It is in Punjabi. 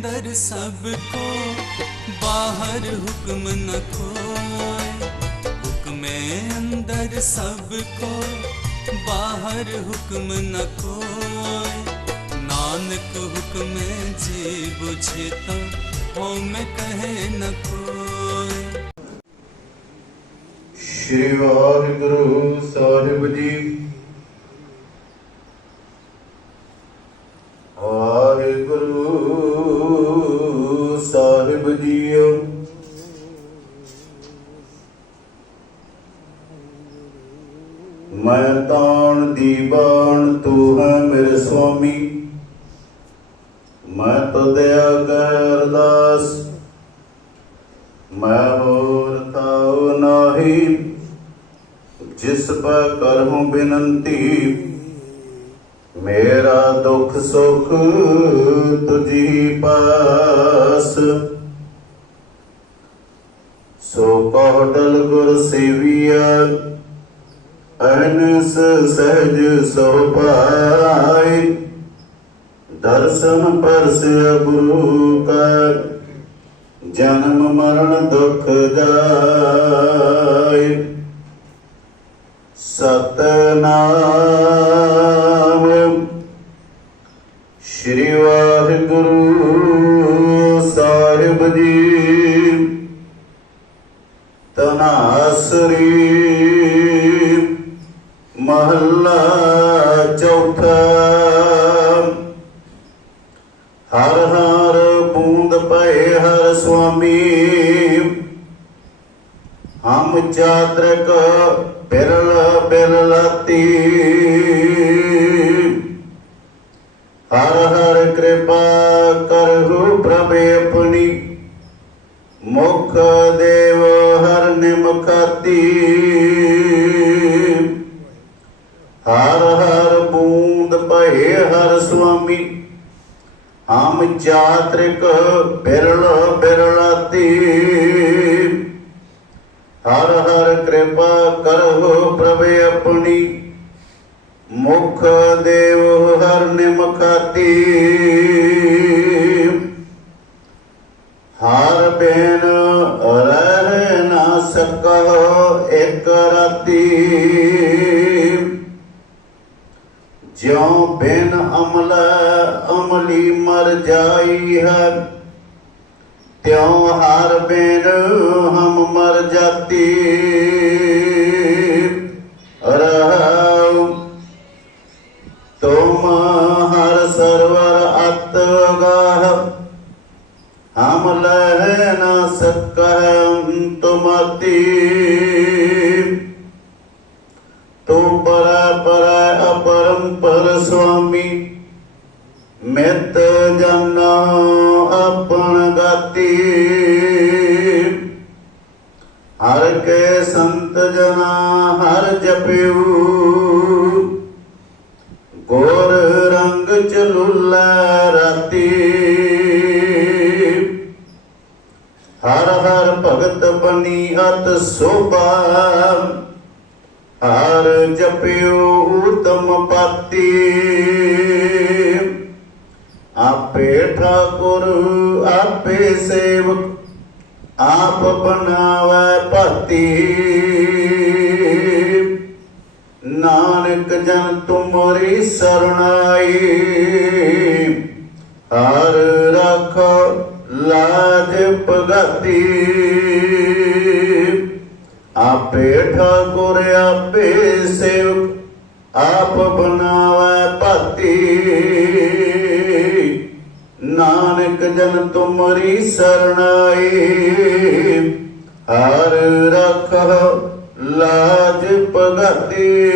अंदर सबको बाहर हुक्म न खोए हुक्म अंदर सबको बाहर हुक्म न खोए नानक हुक्म जे बुझे तो हो मैं कहे न कोई श्री वाहिगुरु साहिब जी ਮੈਂ ਤਾਣ ਦੀਵਾਨ ਤੂੰ ਹੈ ਮੇਰੇ ਸੁਆਮੀ। ਮੈਂ ਤੋ ਦਇਆ ਕਰ ਅਰਦਾਸ ਮੈਂ ਹੋਰ ਤਾਉ ਨਾਹੀ, ਜਿਸ ਪੈ ਕਰਹੂੰ ਬੇਨੰਤੀ। ਮੇਰਾ ਦੁੱਖ ਸੁਖ ਤੁਝੀ ਪਾਸ। ਸੋ ਕਹਟਲ ਗੁਰ ਸੇਵੀਆ ਅਨਸ ਸਹਿਜ ਸੋ ਪਾਈ ਦਰਸ਼ਨ ਪਰਸਿਆ ਗੁਰੂ ਕਰ, ਜਨਮ ਮਰਨ ਦੁਖ ਜਾਏ। ਸਤਨਾਮ ਸ਼੍ਰੀ ਵਾਹਿਗੁਰੂ ਸਾਹਿਬ ਜੀ। ਤਨਾਸਰੀ ਮਹੱਲਾ ਚੌਥਾ। ਹਰ ਹਰ ਬੂੰਦ ਪਏ ਹਰ ਸੁਆਮੀ। ਹਮ ਚਾਤਰਕ ਬਿਰਲ ਬਿਰਲਤੀ। ਹਰ ਹਰ ਕਿਰਪਾ ਕਰਹੁ ਪ੍ਰਭ ਆਪਣੀ। ਮੁਖ ਹਮ ਚਾਤ੍ਰਿਕ ਬਿਰਲ ਹਰ ਹਰ ਕਿਰਪਾ ਕਰਹੁ ਪ੍ਰਭ ਆਪਣੀ ਮੁਖ ਦੇਵ ਹਰ ਨਿਮਖਾਤੀ ਹਰ ਬੇਨ ਰਹਿ ਨਾ ਸਕਹੁ ਇਕ ਰਾਤੀ ਜਿਉ ਬਿਨ ਅਮਲ, ਅਮਲੀ ਮਰ ਜਾਈ ਹੈ। ਤਿਉ ਹਰ ਬਿਨ ਹਮ ਮਰ ਜਾਤੀ। ਰਹਾਉ ਤੁਮ ਹਰ ਸਰਵਰ ਅਤ ਗਾਹ। ਹਮ ਲਹਿ ਨਾ ਸਕੈ ਤੁਮਤੀ। ਤੂੰ ਪਰੈ ਪਰ ਸੁਆਮੀ ਮਿਤ ਜਨ ਆਪਣ ਗਾਤੀ। ਹਰ ਕੇ ਸੰਤ ਜਨਾ ਹਰ ਜਪਿਉ, ਗੋਰ ਰੰਗ ਚਲੁਲਾ ਰਾਤੀ। ਹਰ ਹਰ ਭਗਤ ਬਣੀ ਅਤ ਸੋਭਾ, ਹਰ ਜਪਿਓ ਉਤਮ ਆਪੇ ਠਾਕੁਰ ਆਪੇ ਸੇਵਕ ਆਪ ਬਣਾਵੈ ਭਾਤੀ ਨਾਨਕ ਜਨ ਤੁਮਰੀ ਸਰਣਾਈ ਹਰ ਰਖ ਲਾਜ ਭਗਤੀ ਆਪੇ ਠਾਕੁਰ ਆਪੇ ਸੇਵਕ ਆਪ ਬਣਾਵੈ ਭਤੀ। ਨਾਨਕ ਜਨ ਤੁਮਰੀ ਸਰਣਾਈ। ਹਰ ਰਖ ਲਾਜ ਭਗਤੀ।